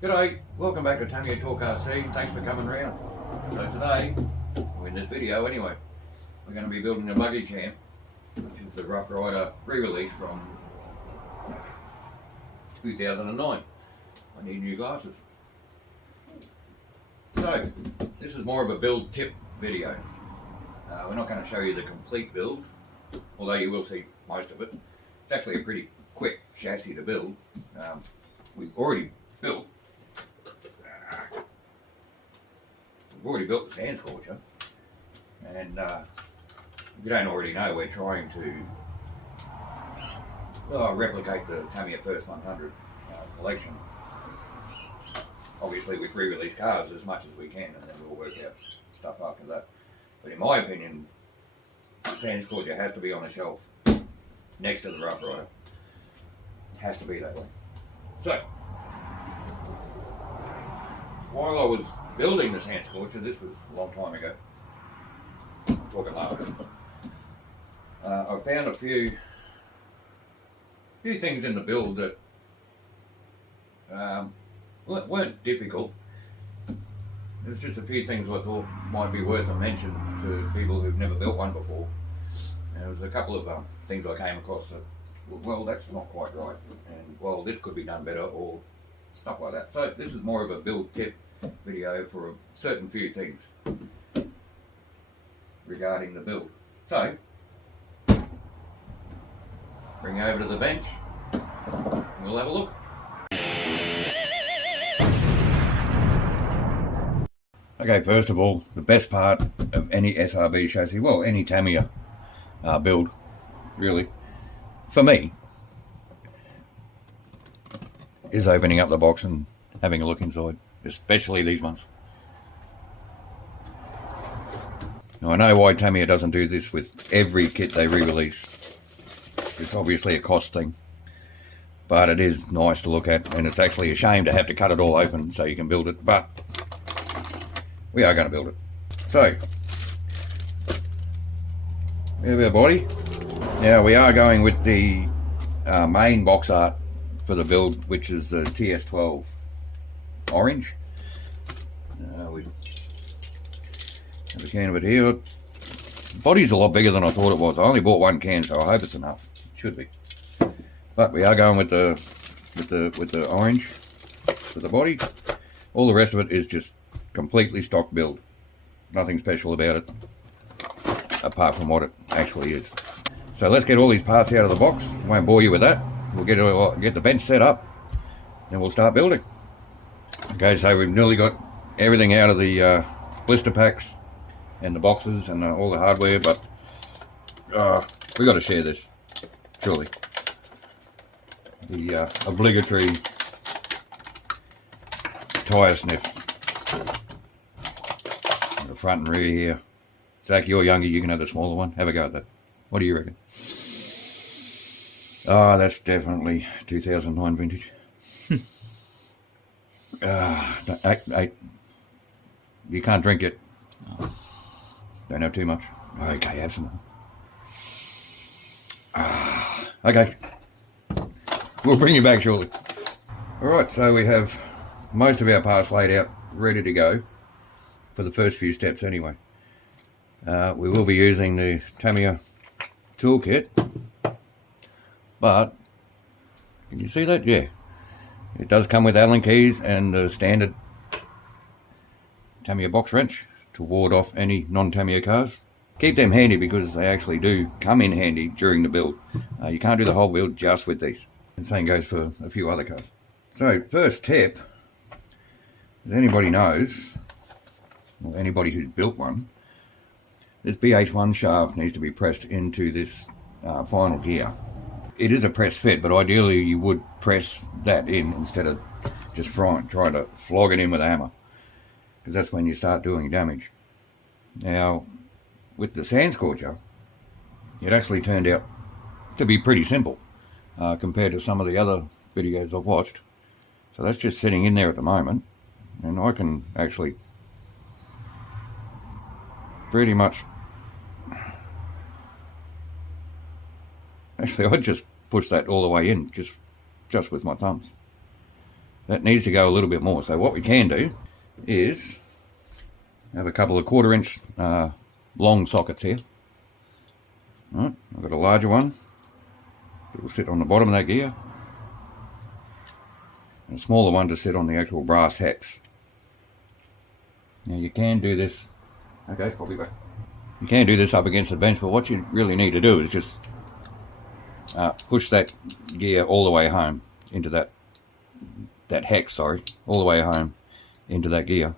G'day, welcome back to Tamiya Talk RC. Thanks for coming round. So today, or in this video anyway, we're going to be building a Buggy Champ, which is the Rough Rider re-release from 2009. I need new glasses. So, this is more of a build tip video. We're not going to show you the complete build, although you will see most of it. It's actually a pretty quick chassis to build. We've already built the sand scorcher, and if you don't already know, we're trying to replicate the Tamiya First 100 collection, obviously with re-release cars as much as we can, and then we'll work out stuff after that. But in my opinion, the sand scorcher has to be on a shelf next to the Rough Rider. It has to be that way. So, while I was building the sand scorcher, this was a long time ago, I'm talking last Christmas, I found a few things in the build that weren't difficult. There's just a few things I thought might be worth a mention to people who've never built one before. And there was a couple of things I came across that, well, that's not quite right, and well, this could be done better, or stuff like that. So this is more of a build tip video for a certain few things regarding the build. So, bring you over to the bench and we'll have a look. Okay, first of all, the best part of any SRB chassis, well, any Tamiya build, really, for me, is opening up the box and having a look inside, especially these ones. Now, I know why Tamiya doesn't do this with every kit they re-release. It's obviously a cost thing, but it is nice to look at, and it's actually a shame to have to cut it all open so you can build it, but we are going to build it. So, we have our body. Now, we are going with the main box art for the build, which is the TS12 orange. We have a can of it here. The body's a lot bigger than I thought it was. I only bought one can, so I hope it's enough. It should be. But we are going with the orange for the body. All the rest of it is just completely stock build. Nothing special about it, apart from what it actually is. So let's get all these parts out of the box. Won't bore you with that. We'll get the bench set up, and we'll start building. Okay, so we've nearly got everything out of the blister packs and the boxes and all the hardware, but we got to share this, surely. The obligatory tyre sniff. The front and rear here. Zach, you're younger, you can have the smaller one. Have a go at that. What do you reckon? That's definitely 2009 vintage. You can't drink it. Don't have too much. Okay, have some more. Okay. We'll bring you back shortly. Alright, so we have most of our parts laid out, ready to go for the first few steps anyway. We will be using the Tamiya toolkit, but can you see that? Yeah. It does come with Allen keys and the standard Tamiya box wrench to ward off any non-Tamiya cars. Keep them handy because they actually do come in handy during the build. You can't do the whole build just with these. The same goes for a few other cars. So first tip, as anybody knows, or anybody who's built one, this BH1 shaft needs to be pressed into this final gear. It is a press fit, but ideally you would press that in instead of just trying to flog it in with a hammer, because that's when you start doing damage. Now, with the sand scorcher, it actually turned out to be pretty simple compared to some of the other videos I've watched. So that's just sitting in there at the moment, and I can actually pretty much, actually I just push that all the way in just with my thumbs. that needs to go a little bit more. So what we can do is have a couple of 1/4 inch long sockets here. All right, I've got a larger one that will sit on the bottom of that gear, and a smaller one to sit on the actual brass hex. Now you can do this, okay, I'll be back. You can do this up against the bench, but what you really need to do is just push that gear all the way home into that hex, sorry, all the way home into that gear.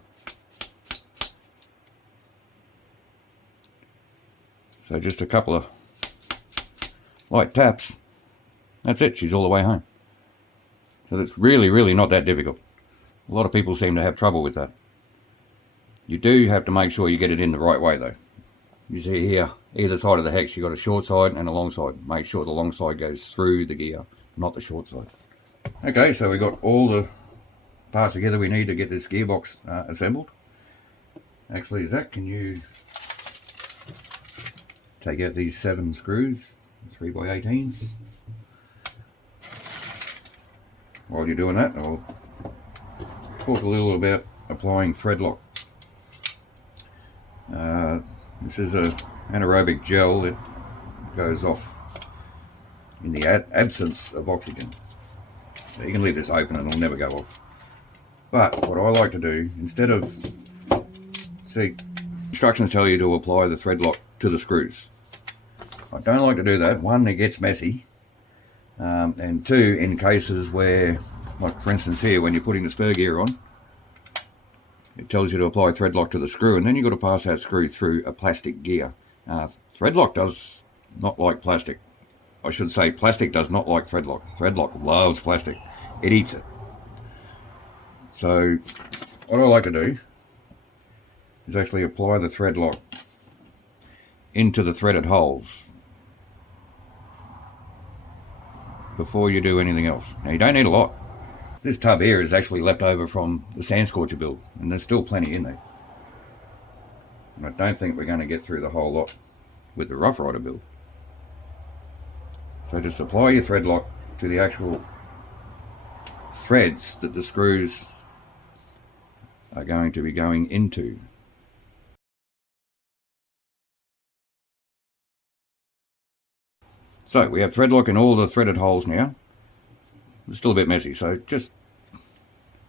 So just a couple of light taps, that's it, she's all the way home. So it's really not that difficult. A lot of people seem to have trouble with that. You do have to make sure you get it in the right way though. You see here, either side of the hex, you've got a short side and a long side. Make sure the long side goes through the gear, not the short side. Okay, so we got all the parts together we need to get this gearbox assembled. Actually, Zach, can you take out these 7 screws, 3x18s? While you're doing that, I'll talk a little about applying Threadlock. This is a anaerobic gel that goes off in the absence of oxygen. So you can leave this open and it'll never go off. But what I like to do, instead of, see, instructions tell you to apply the Threadlock to the screws. I don't like to do that. One, it gets messy. And two, in cases where, like for instance here, when you're putting the spur gear on, it tells you to apply Threadlock to the screw, and then you've got to pass that screw through a plastic gear. Threadlock does not like plastic. I should say plastic does not like Threadlock. Threadlock loves plastic. It eats it. So what I like to do is actually apply the Threadlock into the threaded holes before you do anything else. Now you don't need a lot. This tub here is actually left over from the sand scorcher build, and there's still plenty in there. And I don't think we're going to get through the whole lot with the Rough Rider build. So just apply your Threadlock to the actual threads that the screws are going to be going into. So we have Threadlock in all the threaded holes now. It's still a bit messy, so just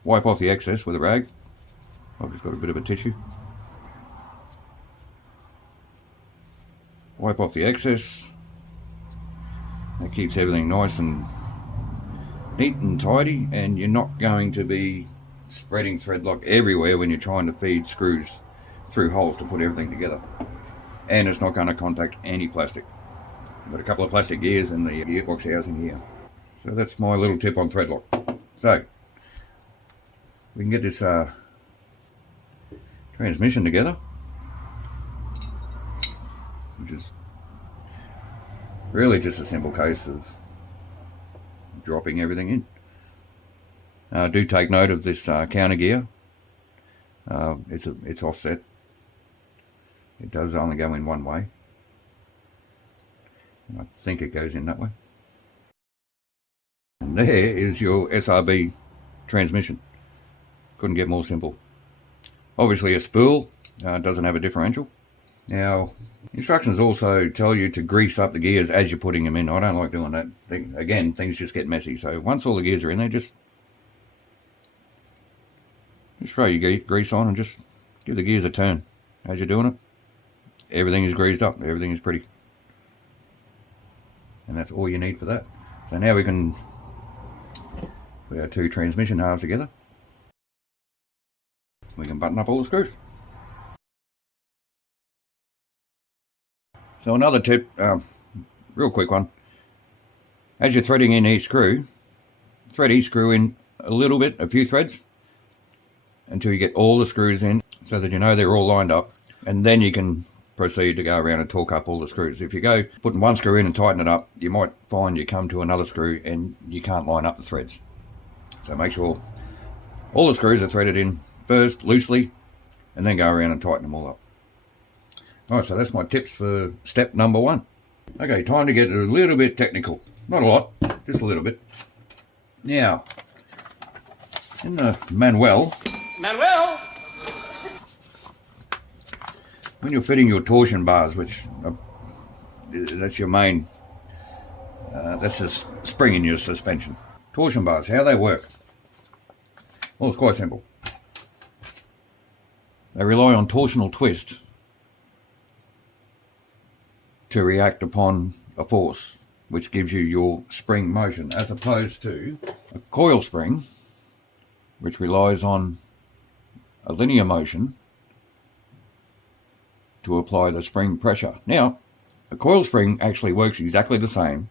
wipe off the excess with a rag. I've just got a bit of a tissue. Wipe off the excess. That keeps everything nice and neat and tidy, and you're not going to be spreading Threadlock everywhere when you're trying to feed screws through holes to put everything together. And it's not going to contact any plastic. I've got a couple of plastic gears in the gearbox housing here. So that's my little tip on Threadlock. So we can get this transmission together, which is really just a simple case of dropping everything in. Do take note of this counter gear. It's offset. It does only go in one way. I think it goes in that way. And there is your SRB transmission. Couldn't get more simple. Obviously a spool doesn't have a differential. Now, instructions also tell you to grease up the gears as you're putting them in. I don't like doing that. Again, things just get messy. So once all the gears are in there, just throw your grease on and just give the gears a turn as you're doing it. Everything is greased up. Everything is pretty. And that's all you need for that. So now we can put our 2 transmission halves together. We can button up all the screws. So another tip, real quick one. As you're threading in each screw, thread each screw in a little bit, a few threads, until you get all the screws in, so that you know they're all lined up, and then you can proceed to go around and torque up all the screws. If you go putting one screw in and tighten it up, you might find you come to another screw and you can't line up the threads. So make sure all the screws are threaded in first, loosely, and then go around and tighten them all up. Alright, so that's my tips for step number 1. Okay, time to get a little bit technical. Not a lot, just a little bit. Now, In the manual, when you're fitting your torsion bars, which that's your main, that's the spring in your suspension. Torsion bars, how they work? Well, it's quite simple. They rely on torsional twist to react upon a force, which gives you your spring motion, as opposed to a coil spring, which relies on a linear motion to apply the spring pressure. Now, a coil spring actually works exactly the same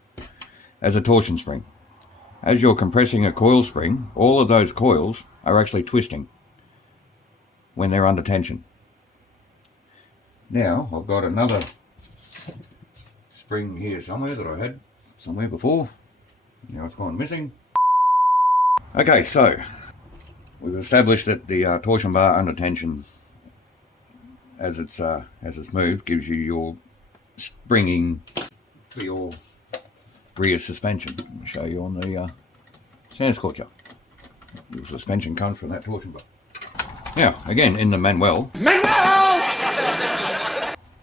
as a torsion spring. As you're compressing a coil spring, all of those coils are actually twisting when they're under tension. Now, I've got another spring here somewhere that I had somewhere before. Now it's gone missing. Okay, so we've established that the torsion bar under tension, as it's moved, gives you your springing for your rear suspension. I'll show you on the sand scorcher. Your suspension comes from that torsion bar. Now, again, in the manual,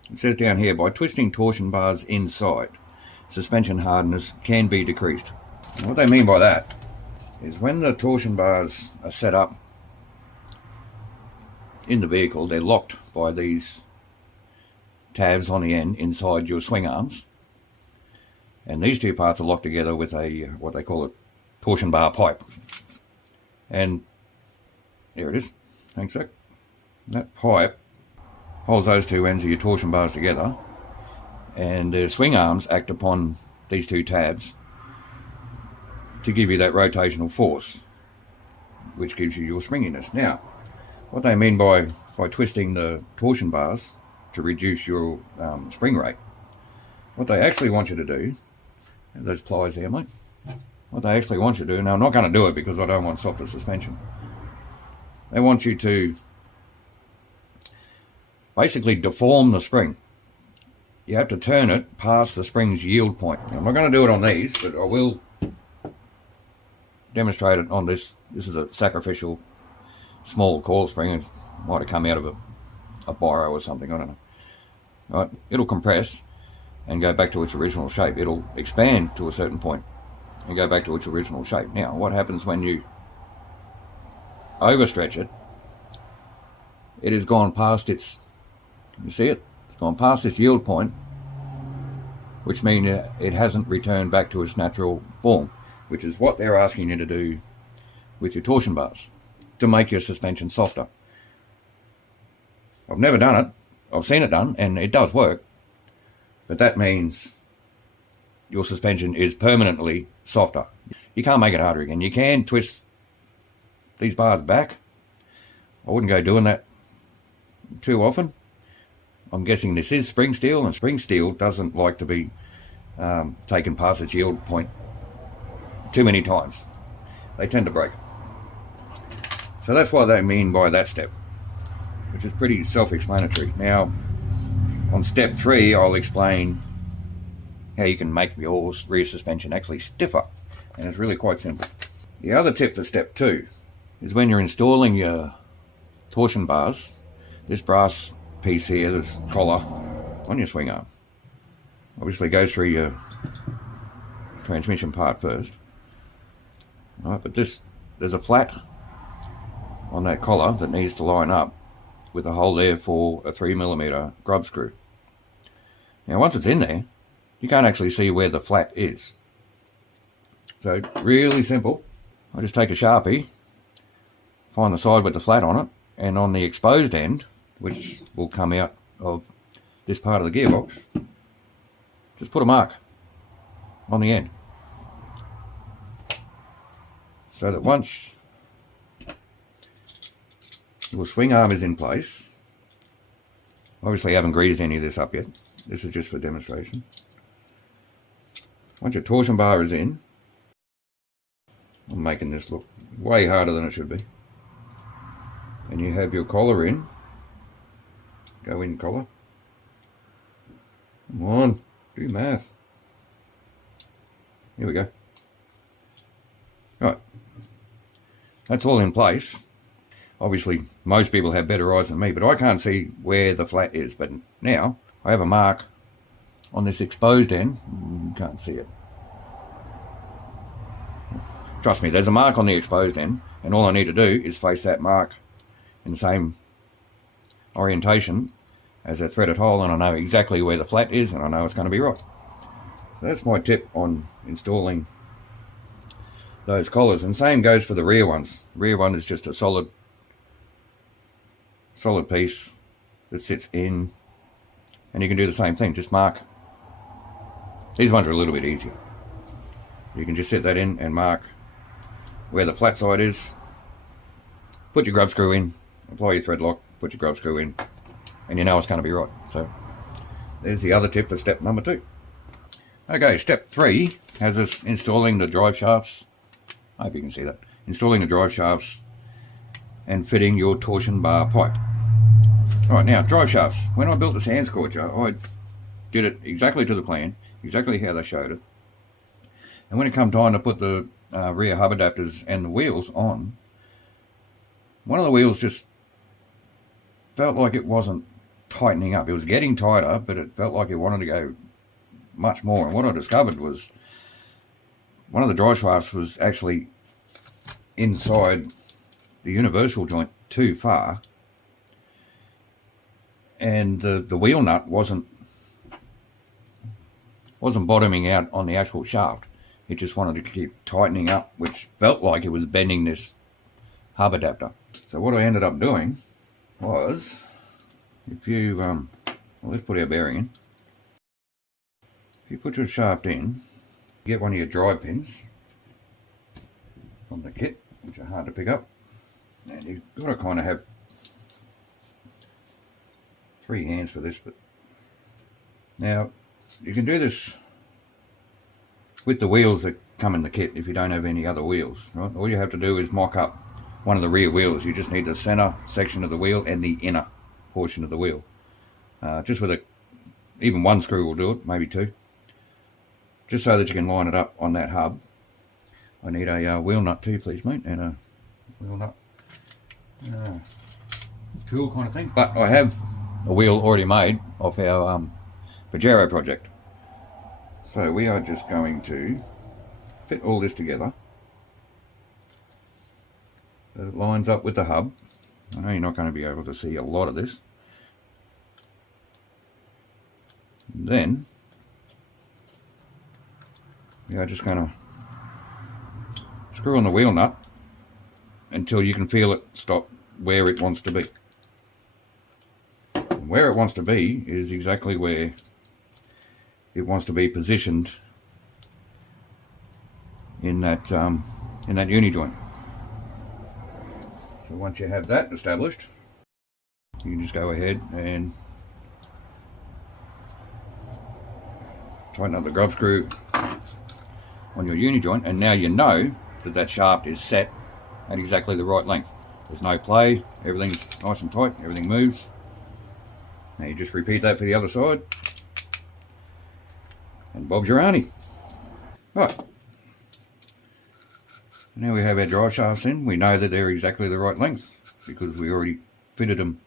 it says down here, by twisting torsion bars inside, suspension hardness can be decreased. And what they mean by that is when the torsion bars are set up in the vehicle, they're locked by these tabs on the end inside your swing arms. And these two parts are locked together with a, what they call a torsion bar pipe. And there it is. Thanks, Zach. That pipe holds those two ends of your torsion bars together, and the swing arms act upon these two tabs to give you that rotational force, which gives you your springiness. Now, what they mean by twisting the torsion bars to reduce your spring rate, what they actually want you to do, those pliers there, mate, what they actually want you to do, now I'm not going to do it because I don't want softer suspension, they want you to basically deform the spring. You have to turn it past the spring's yield point. Now, I'm not going to do it on these, but I will demonstrate it on this. This is a sacrificial small coil spring. It might have come out of a biro or something, I don't know. Right, it'll compress and go back to its original shape. It'll expand to a certain point and go back to its original shape. Now, what happens when you overstretch it? It has gone past its, you see it? It's gone past its yield point, which means it hasn't returned back to its natural form, which is what they're asking you to do with your torsion bars to make your suspension softer. I've never done it. I've seen it done, and it does work. But that means your suspension is permanently softer. You can't make it harder again. You can twist these bars back. I wouldn't go doing that too often. I'm guessing this is spring steel, and spring steel doesn't like to be taken past its yield point too many times. They tend to break. So that's what they mean by that step, which is pretty self-explanatory. Now, on step 3, I'll explain how you can make your rear suspension actually stiffer, and it's really quite simple. The other tip for step 2 is when you're installing your torsion bars, this brass piece here, this collar on your swing arm, obviously goes through your transmission part first. Right, but there's a flat on that collar that needs to line up with a hole there for a 3mm grub screw. Now, once it's in there, you can't actually see where the flat is. So, really simple. I just take a Sharpie, find the side with the flat on it, and on the exposed end, which will come out of this part of the gearbox, just put a mark on the end. So that once your swing arm is in place, obviously I haven't greased any of this up yet, this is just for demonstration. Once your torsion bar is in, I'm making this look way harder than it should be, and you have your collar in, go in collar, come on, do math, here we go. Right, that's all in place. Obviously, most people have better eyes than me, but I can't see where the flat is. But now I have a mark on this exposed end. You can't see it. Trust me, there's a mark on the exposed end, and all I need to do is face that mark in the same orientation as a threaded hole, and I know exactly where the flat is, and I know it's going to be right. So that's my tip on installing those collars, and same goes for the rear ones. The rear one is just a solid piece that sits in, and you can do the same thing, just mark. These ones are a little bit easier. You can just set that in and mark where the flat side is, put your grub screw in, apply your thread lock, put your grub screw in, and you know it's going to be right. So there's the other tip for step number 2. Okay, step 3 has us installing the drive shafts. I hope you can see that. Installing the drive shafts and fitting your torsion bar pipe. Right, now drive shafts. When I built the sand scorcher, I did it exactly to the plan, exactly how they showed it. And when it come time to put the rear hub adapters and the wheels on, one of the wheels just felt like it wasn't tightening up. It was getting tighter, but it felt like it wanted to go much more. And what I discovered was one of the drive shafts was actually inside the universal joint too far, and the wheel nut wasn't bottoming out on the actual shaft. It just wanted to keep tightening up, which felt like it was bending this hub adapter. So what I ended up doing was, if you well, let's put our bearing in. If you put your shaft in, get one of your drive pins from the kit, which are hard to pick up, and you've got to kind of have 3 hands for this. But now you can do this with the wheels that come in the kit if you don't have any other wheels, right? All you have to do is mock up one of the rear wheels. You just need the center section of the wheel and the inner portion of the wheel. Just with even 1 screw will do it, maybe 2. Just so that you can line it up on that hub. I need a wheel nut too, please, mate, and a wheel nut tool kind of thing. But I have a wheel already made of our Pajero project. So we are just going to fit all this together so it lines up with the hub. I know you're not going to be able to see a lot of this. Then we are just going to screw on the wheel nut until you can feel it stop where it wants to be. And where it wants to be is exactly where it wants to be positioned in that uni joint. So once you have that established, you can just go ahead and tighten up the grub screw on your uni joint, and now you know that that shaft is set at exactly the right length. There's no play, everything's nice and tight, everything moves. Now you just repeat that for the other side, and Bob's your auntie. Right. Now we have our drive shafts in. We know that they're exactly the right length because we already fitted them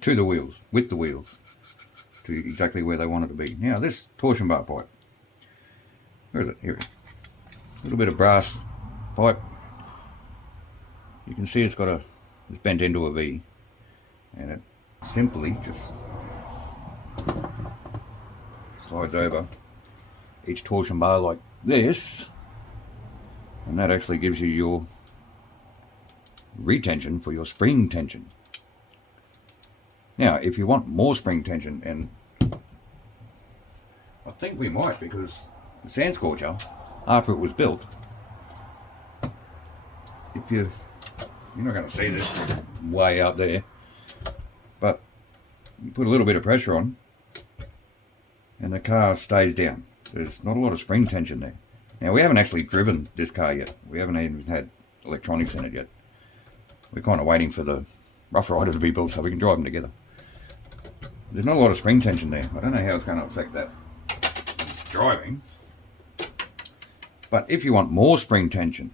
to the wheels, with the wheels, to exactly where they wanted to be. Now this torsion bar pipe, where is it? Here it is. A little bit of brass pipe. You can see it's bent into a V, and it simply just slides over each torsion bar like this, and that actually gives you your retention for your spring tension. Now if you want more spring tension, and I think we might, because the sand scorcher, after it was built, if you're not going to see this way out there, but you put a little bit of pressure on and the car stays down. There's not a lot of spring tension there. Now we haven't actually driven this car yet. We haven't even had electronics in it yet. We're kind of waiting for the Rough Rider to be built so we can drive them together. There's not a lot of spring tension there. I don't know how it's going to affect that driving. But if you want more spring tension,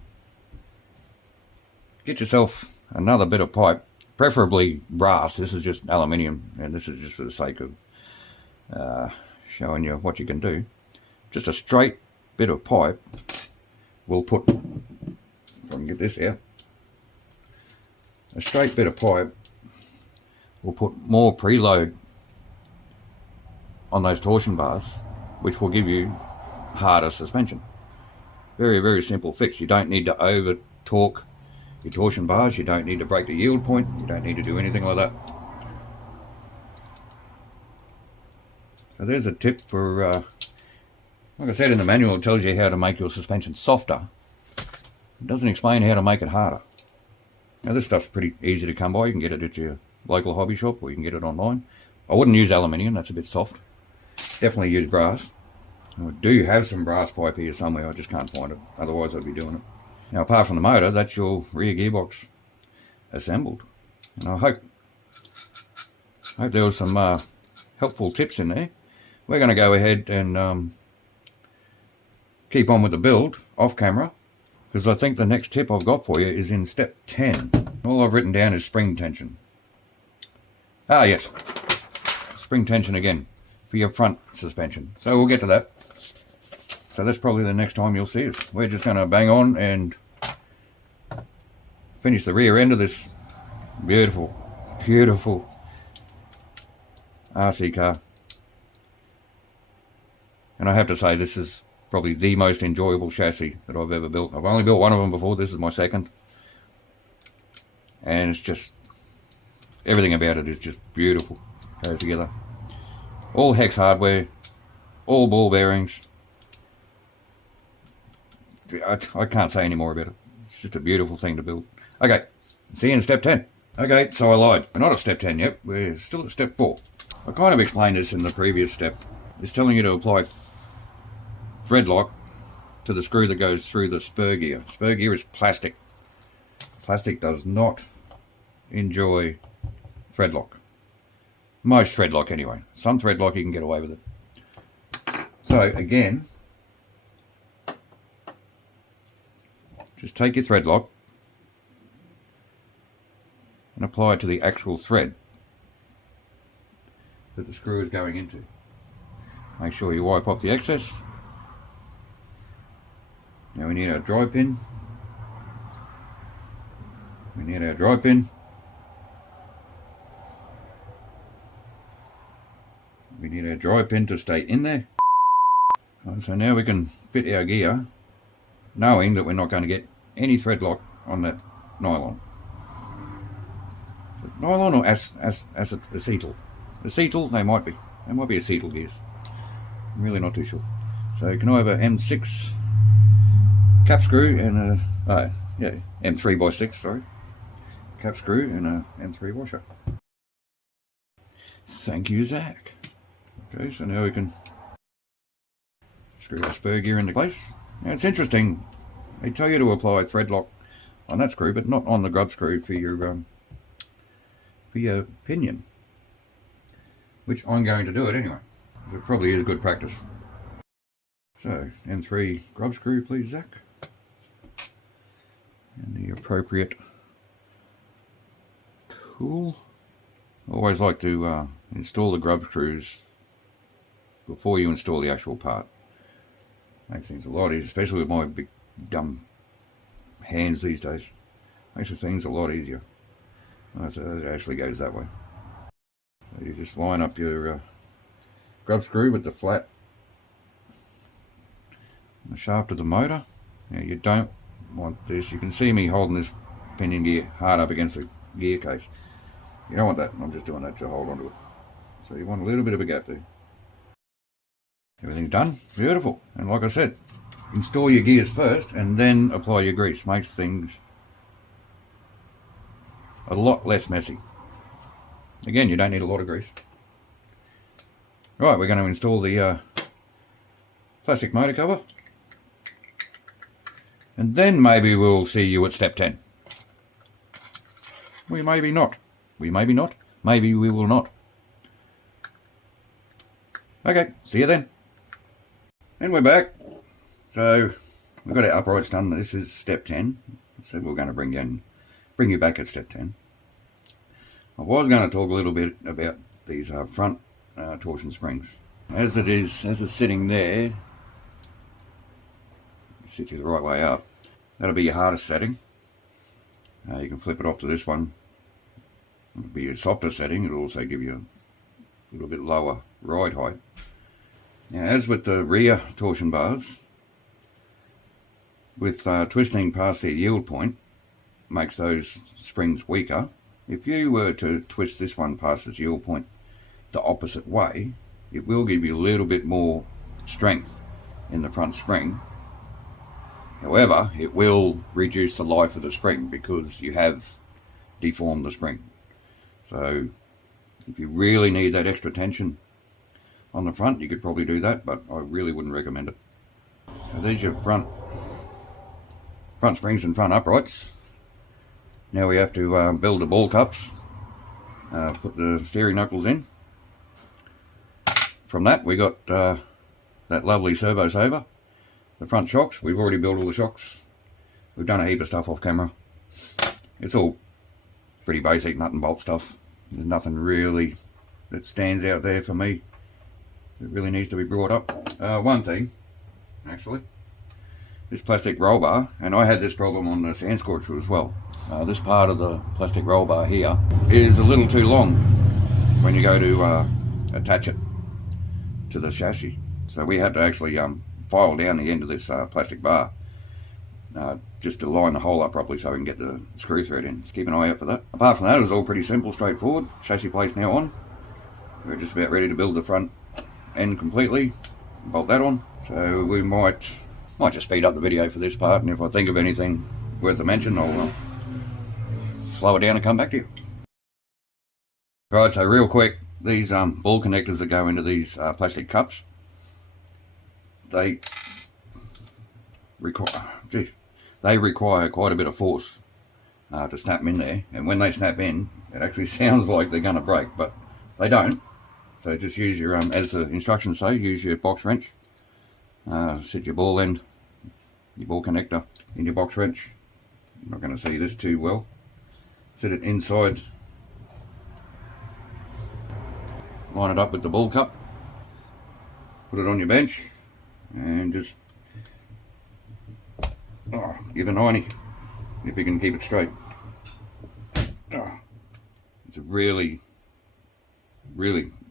get yourself another bit of pipe, preferably brass. This is just aluminium, and this is just for the sake of showing you what you can do. Just a straight bit of pipe. We'll put, if I can get this out, a straight bit of pipe. We'll put more preload on those torsion bars, which will give you harder suspension. Very, very simple fix. You don't need to over torque your torsion bars. You don't need to break the yield point. You don't need to do anything like that. So there's a tip for, like I said in the manual, it tells you how to make your suspension softer. It doesn't explain how to make it harder. Now this stuff's pretty easy to come by. You can get it at your local hobby shop, or you can get it online. I wouldn't use aluminium, that's a bit soft. Definitely use brass. I do have some brass pipe here somewhere, I just can't find it, otherwise I'd be doing it. Now apart from the motor, that's your rear gearbox assembled. And I hope there was some helpful tips in there. We're going to go ahead and keep on with the build off camera, because I think the next tip I've got for you is in step 10. All I've written down is spring tension. Ah yes, spring tension again for your front suspension. So we'll get to that. So that's probably the next time you'll see us. We're just going to bang on and finish the rear end of this beautiful, beautiful RC car. And I have to say, this is probably the most enjoyable chassis that I've ever built. I've only built one of them before, this is my second. And it's just, everything about it is just beautiful. Goes together. All hex hardware, all ball bearings. I can't say any more about it. It's just a beautiful thing to build. Okay, see you in step 10. Okay, so I lied. We're not at step 10 yet. We're still at step 4. I kind of explained this in the previous step. It's telling you to apply Threadlock to the screw that goes through the spur gear. Spur gear is plastic. Plastic does not enjoy Threadlock. Most Threadlock anyway. Some Threadlock you can get away with it. So again, just take your Threadlock and apply it to the actual thread that the screw is going into. Make sure you wipe off the excess. Now we need our dry pin. We need our dry pin. We need our dry pin to stay in there. So now we can fit our gear, knowing that we're not going to get any thread lock on that nylon. So nylon or acetal? Acetal, they might be. They might be acetal gears. I'm really not too sure. So can I have a M6 cap screw and a, M3x6, sorry. Cap screw and a M3 washer. Thank you, Zach. Okay, so now we can screw the spur gear into place. Now it's interesting, they tell you to apply thread lock on that screw, but not on the grub screw for your pinion. Which I'm going to do it anyway, because it probably is good practice. So, M3 grub screw, please, Zach. And the appropriate tool. I always like to install the grub screws before you install the actual part. Makes things a lot easier, especially with my big dumb hands these days. Makes things a lot easier. So it actually goes that way. So you just line up your grub screw with the flat the shaft of the motor. Now you don't want this. You can see me holding this pinion gear hard up against the gear case. You don't want that. I'm just doing that to hold onto it. So you want a little bit of a gap there. Everything's done. Beautiful. And like I said, install your gears first and then apply your grease. Makes things a lot less messy. Again, you don't need a lot of grease. Right, we're going to install the plastic motor cover. And then maybe we'll see you at step 10. We maybe not. We maybe not. Maybe we will not. Okay, see you then. And we're back. So we've got our uprights done. This is step 10. So we're going to bring down bring you back at step 10. I was going to talk a little bit about these front torsion springs. As it's sitting there, sit you the right way up. That'll be your hardest setting. You can flip it off to this one. It'll be a softer setting. It'll also give you a little bit lower ride height. Now, as with the rear torsion bars, with twisting past their yield point, makes those springs weaker. If you were to twist this one past its yield point the opposite way, it will give you a little bit more strength in the front spring. However, it will reduce the life of the spring because you have deformed the spring. So if you really need that extra tension on the front, you could probably do that, but I really wouldn't recommend it. So there's your front springs and front uprights. Now we have to build the ball cups, put the steering knuckles in. From that we got that lovely servo saver. The front shocks, we've already built all the shocks. We've done a heap of stuff off camera. It's all pretty basic nut and bolt stuff. There's nothing really that stands out there for me. It really needs to be brought up. One thing, actually, this plastic roll bar, and I had this problem on the sand scorcher as well. This part of the plastic roll bar here is a little too long when you go to attach it to the chassis. So we had to actually file down the end of this plastic bar just to line the hole up properly so we can get the screw thread in. Just keep an eye out for that. Apart from that, it was all pretty simple, straightforward. Chassis plate's now on. We're just about ready to build the front end completely, bolt that on. So we might just speed up the video for this part, and if I think of anything worth a mention, I'll slow it down and come back to you. Right, so real quick, these ball connectors that go into these plastic cups, they require quite a bit of force to snap them in there, and when they snap in, it actually sounds like they're going to break, but they don't. So just use your, as the instructions say, use your box wrench. Sit your ball end, your ball connector in your box wrench. I'm not going to see this too well. Sit it inside, line it up with the ball cup, put it on your bench, and just give a 90 if you can keep it straight. It's a really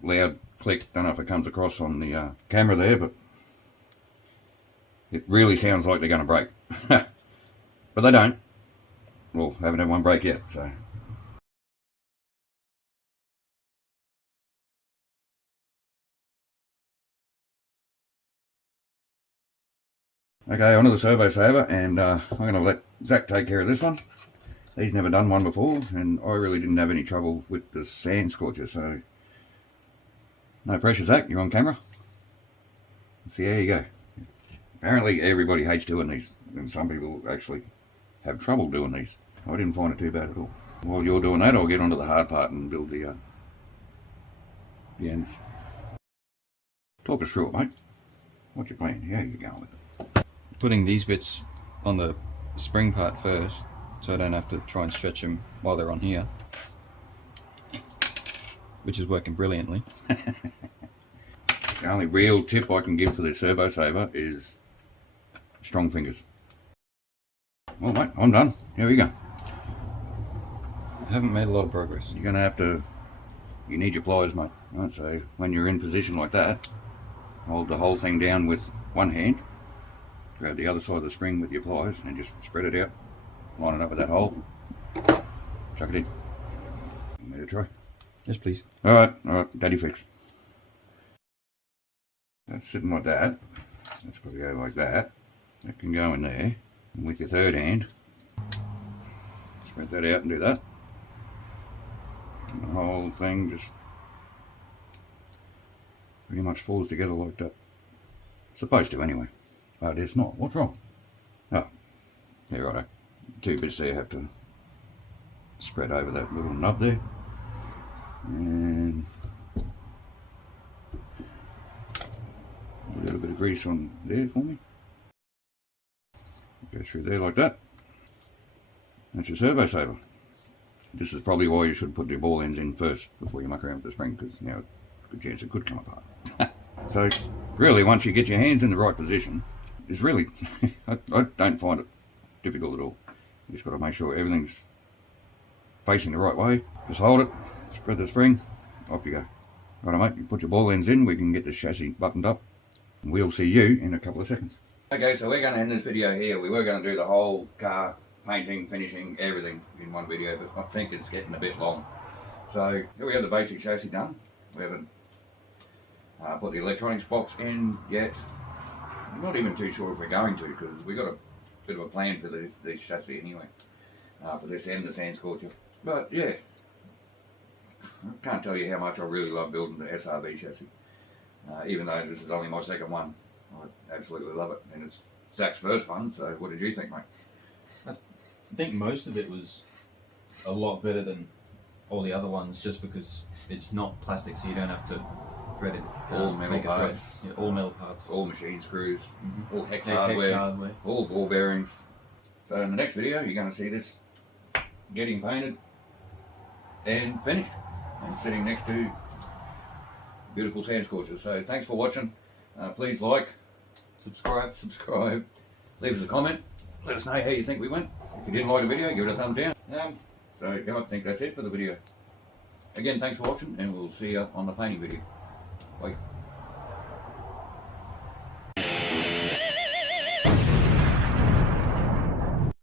loud click. Don't know if it comes across on the camera there, but it really sounds like they're going to break. But they don't. Well, haven't had one break yet, so. Okay, onto the servo saver, and I'm going to let Zach take care of this one. He's never done one before, and I really didn't have any trouble with the sand scorcher, so no pressure, Zach. You're on camera. See, there you go. Apparently everybody hates doing these, and some people actually have trouble doing these. I didn't find it too bad at all. While you're doing that, I'll get onto the hard part and build the ends. Talk us through it, mate. What's your plan? How are you going with it? Putting these bits on the spring part first, so I don't have to try and stretch them while they're on here, which is working brilliantly. The only real tip I can give for this servo saver is strong fingers. Well, mate, I'm done. Here we go. I haven't made a lot of progress. You're going to have to, you need your pliers, mate. Right, so when you're in position like that, hold the whole thing down with one hand, grab the other side of the spring with your pliers and just spread it out, line it up with that hole, chuck it in. You need a try? Yes, please. Alright, daddy fix. That's sitting like that. Let's probably go like that. That can go in there. And with your third hand, spread that out and do that. And the whole thing just pretty much falls together like that. It's supposed to anyway, but it's not. What's wrong? Oh, yeah, righto. Two bits there have to spread over that little nub there. And a little bit of grease on there for me. Go through there like that. That's your servo saver. This is probably why you should put your ball ends in first before you muck around with the spring, because now a good chance it could come apart. So really, once you get your hands in the right position, it's really, I don't find it difficult at all. You just got to make sure everything's facing the right way. Just hold it, spread the spring, off you go. Right, mate, you put your ball ends in, we can get this chassis buttoned up, and we'll see you in a couple of seconds. Okay, so we're going to end this video here. We were going to do the whole car, painting, finishing, everything in one video, but I think it's getting a bit long. So here we have the basic chassis done. We haven't put the electronics box in yet. I'm not even too sure if we're going to, because we've got a bit of a plan for this chassis anyway, for this and the sand scorcher. But yeah, I can't tell you how much I really love building the SRB chassis. Even though this is only my second one, I absolutely love it. And it's Zach's first one, so what did you think, mate? I think most of it was a lot better than all the other ones, just because it's not plastic, so you don't have to thread it. All metal parts. Yeah, all metal parts. All machine screws, all hex Hex hardware, all ball bearings. So in the next video, you're going to see this getting painted and finished, and sitting next to beautiful sand scorchers. So thanks for watching. Please like, subscribe, leave us a comment, let us know how you think we went. If you didn't like the video, give it a thumbs down. So I think that's it for the video. Again, thanks for watching, and we'll see you on the painting video. Bye.